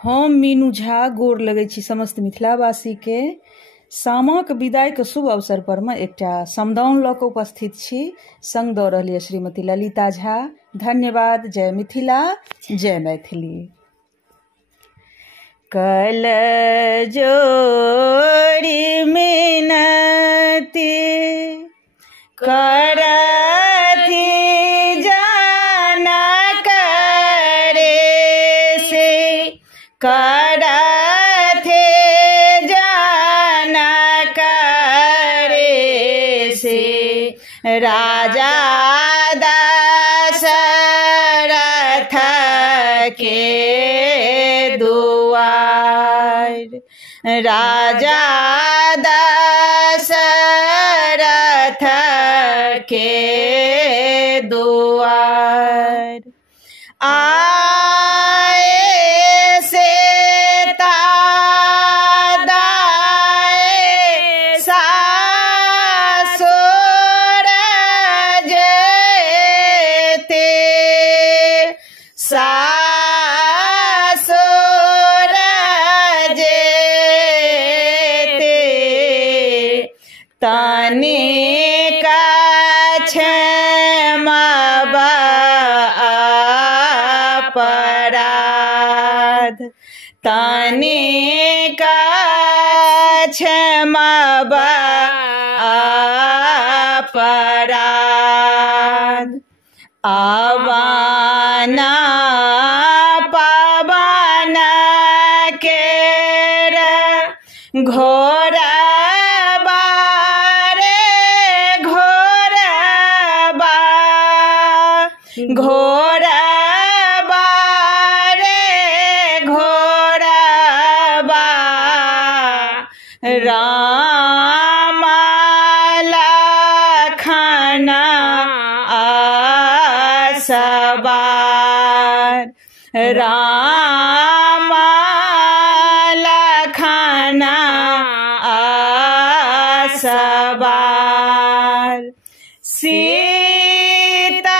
हम मीनू झा गोर लगै छी समस्त मिथिलावासी के। सामाक विदाई के शुभ अवसर पर में एकटा समदाउन लऽ कऽ उपस्थित छी। संग दऽ रहल यऽ श्रीमती ललिता झा। धन्यवाद। जय मिथिला, जय मैथिली। कल जोड़ी मिनती करथि जाना करे से, करथि जाना करे से, राजा दशरथ के दुआर, राजा दशरथ के दुआर। आए से तादाए सासुर जेते, सासुर जेते, तनिक क्षमबा अपराध, तनिक क्षमबा अपराध। आवन पवन केर घोर घोरबा रे घोरबा, राम लखन असवार, राम लखन असवार। सीता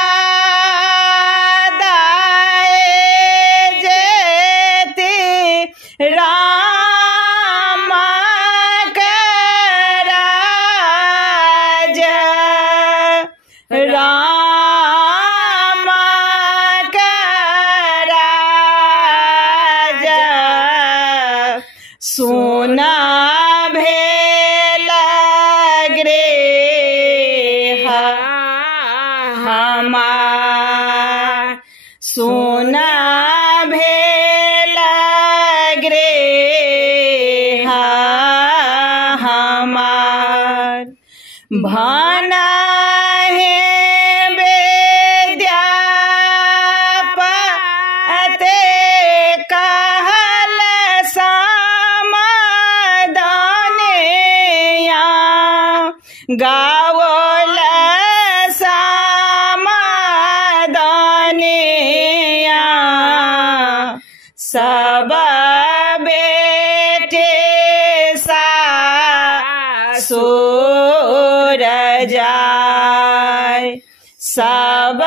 राम कराज, राम कराज, सोना भेल गृह हमार, सोना भेल गृह हमार। भनहि विद्यापति कहल समदनिया, गाओल समदनिया, सब बेटे सासुर जाय, सब